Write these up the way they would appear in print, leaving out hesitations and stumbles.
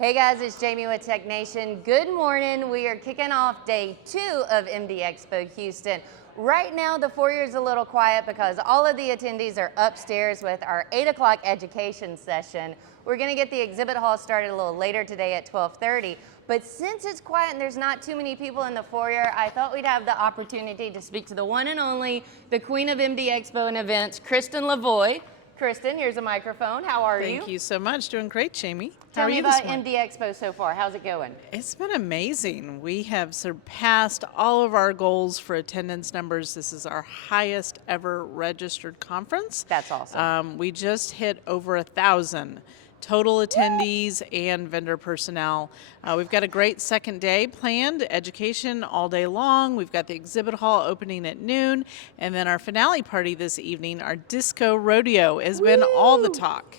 Hey guys, it's Jayme with TechNation. Good morning. We are kicking off day 2 of MD Expo Houston. Right now, the foyer is a little quiet because all of the attendees are upstairs with our 8 o'clock education session. We're going to get the exhibit hall started a little later today at 12:30. But since it's quiet and there's not too many people in the foyer, I thought we'd have the opportunity to speak to the one and only, the queen of MD Expo and events, Kristin Leavoy. Kristin, here's a microphone. How are you? Thank you so much. Doing great, Jayme. Tell me about MD Expo so far. How's it going? It's been amazing. We have surpassed all of our goals for attendance numbers. This is our highest ever registered conference. That's awesome. We just hit over 1,000 total attendees and vendor personnel. We've got a great second day planned, education all day long. We've got the exhibit hall opening at noon, and then our finale party this evening, our disco rodeo, has been all the talk.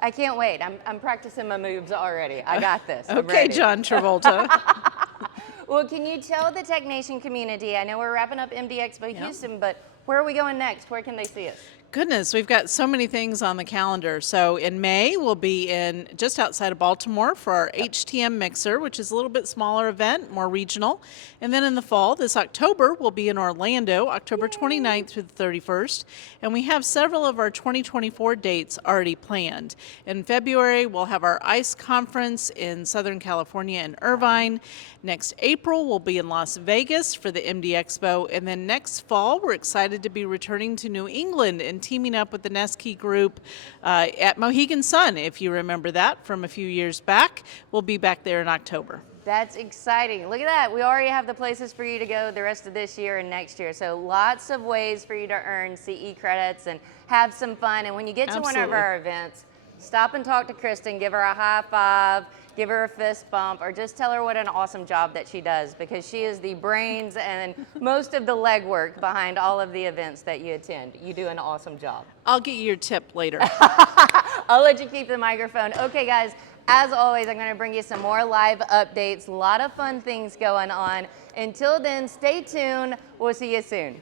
I can't wait. I'm practicing my moves already. I got this. I'm Okay, ready. John Travolta. Well, can you tell the TechNation community, I know we're wrapping up MD Expo Houston, but where are we going next? Where can they see us? Goodness, we've got so many things on the calendar. So in May, we'll be in just outside of Baltimore for our HTM Mixer, which is a little bit smaller event, more regional. And then in the fall, this October, we'll be in Orlando, October 29th through the 31st. And we have several of our 2024 dates already planned. In February, we'll have our ICE conference in Southern California in Irvine. Next April, we'll be in Las Vegas for the MD Expo. And then next fall, we're excited to be returning to New England and teaming up with the Nesky Group at Mohegan Sun, if you remember that from a few years back. We'll be back there in October. That's exciting. Look at that. We already have the places for you to go the rest of this year and next year. So lots of ways for you to earn CE credits and have some fun. And when you get to one of our events, stop and talk to Kristin, give her a high five, give her a fist bump, or just tell her what an awesome job that she does, because she is the brains and most of the legwork behind all of the events that you attend. You do an awesome job. I'll get you your tip later. I'll let you keep the microphone. Okay, guys, as always, I'm going to bring you some more live updates. A lot of fun things going on. Until then, stay tuned. We'll see you soon.